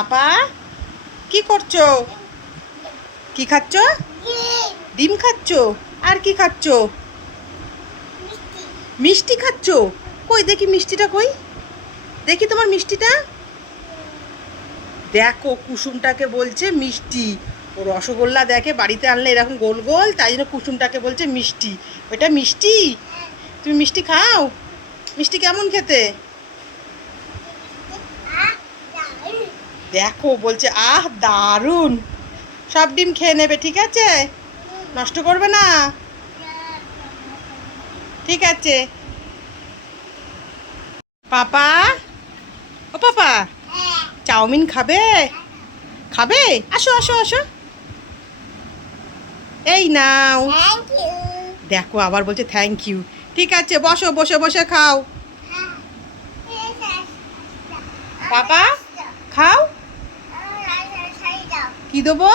আপা কি করছো? কি খাচ্ছ? ডিম খাচ্ছ? আর কি খাচ্ছ? মিষ্টি খাচ্ছ? কই দেখি মিষ্টিটা, কই দেখি তোমার মিষ্টিটা। দেখো কুসুমটাকে বলছে মিষ্টি। ও রসগোল্লা দেখে বাড়িতে আনলে এরকম গোল গোল, তাই জন্য কুসুমটাকে বলছে মিষ্টি। ওইটা মিষ্টি? তুমি মিষ্টি খাও? মিষ্টি কেমন খেতে? দেখো বলছে আহ দারুণ। সব ডিম খেয়ে নেবে, ঠিক আছে? নষ্ট করবে না, ঠিক আছে? পাপা, ও পাপা, চাউমিন খাবে? খাবে? আসো আসো আসো, এই নাও। দেখো আবার বলছে থ্যাংক ইউ। ঠিক আছে বসো, বসে বসে খাও। পাপা খাও। কি দেবো?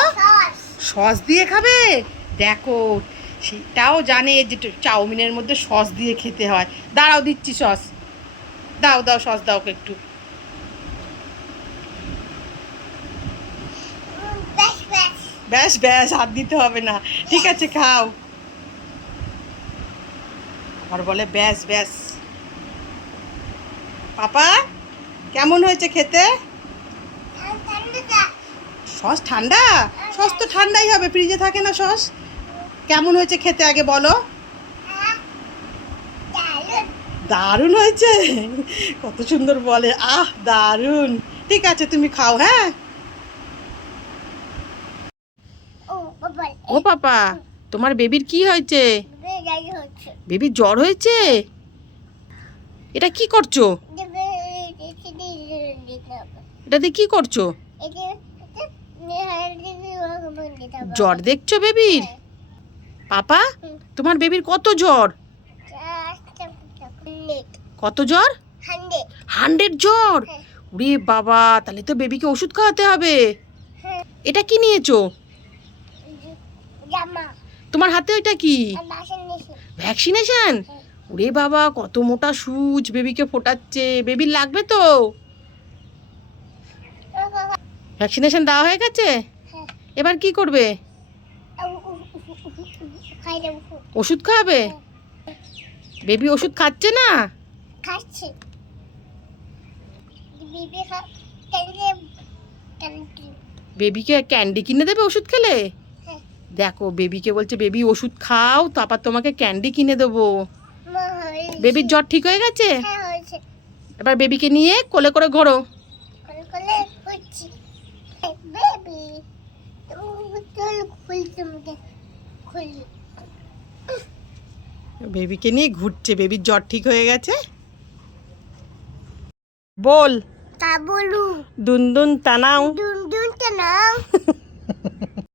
সস দিয়ে খাবে? দেখো সেটাও জানে যে চাউমিনের মধ্যে সস দিয়ে খেতে হয়। দাঁড়াও দিচ্ছি সস। দাও দাও সস দাও ওকে একটু। ব্যাস ব্যাস, হাত দিতে হবে না, ঠিক আছে খাও। আবার বলে ব্যাস ব্যাস। পাপা কেমন হয়েছে খেতে? সস ঠান্ডা? সস তো ঠান্ডাই হবে, ফ্রিজে থাকে না সস। কেমন হয়েছে খেতে আগে বলো? দারুণ হয়েছে, কত সুন্দর বলে, আহ দারুণ। ঠিক আছে তুমি খাও, হ্যাঁ। ও পাপা, তোমার বেবির কি হয়েছে? বেবির জ্বর হয়েছে? এটা কি করছো? এটাতে কি করছো? জ্বর দেখছো বেবির? পাপা তোমার বেবির কত জ্বর? কত জ্বর? 100 জ্বর? ওরে বাবা, তাহলে তো বেবিকে ওষুধ খাওয়াতে হবে। এটা কি নিয়েছো? তোমার হাতে ওইটা কি? ভ্যাকসিনেশন? ওরে বাবা, কত মোটা সুচ বেবিকে ফোটাচ্ছে। বেবির লাগবে তো? ভ্যাকসিনেশন দেওয়া হয়ে গেছে? এবার কি করবে? ওষুধ খাওয়াবে? বেবি ওষুধ খাচ্ছে না? খাচ্ছে। বেবিকে ক্যান্ডি কিনে দেবে ওষুধ খেলে? দেখো বেবিকে বলছে বেবি ওষুধ খাও, তারপর তোমাকে ক্যান্ডি কিনে দেবো। বেবির জ্বর ঠিক হয়ে গেছে? এবার বেবিকে নিয়ে কোলে করে ঘোরো। বেবিকে নিয়ে ঘুরছে, বেবির জ্বর ঠিক হয়ে গেছে। বল। দুন দুন টানাও।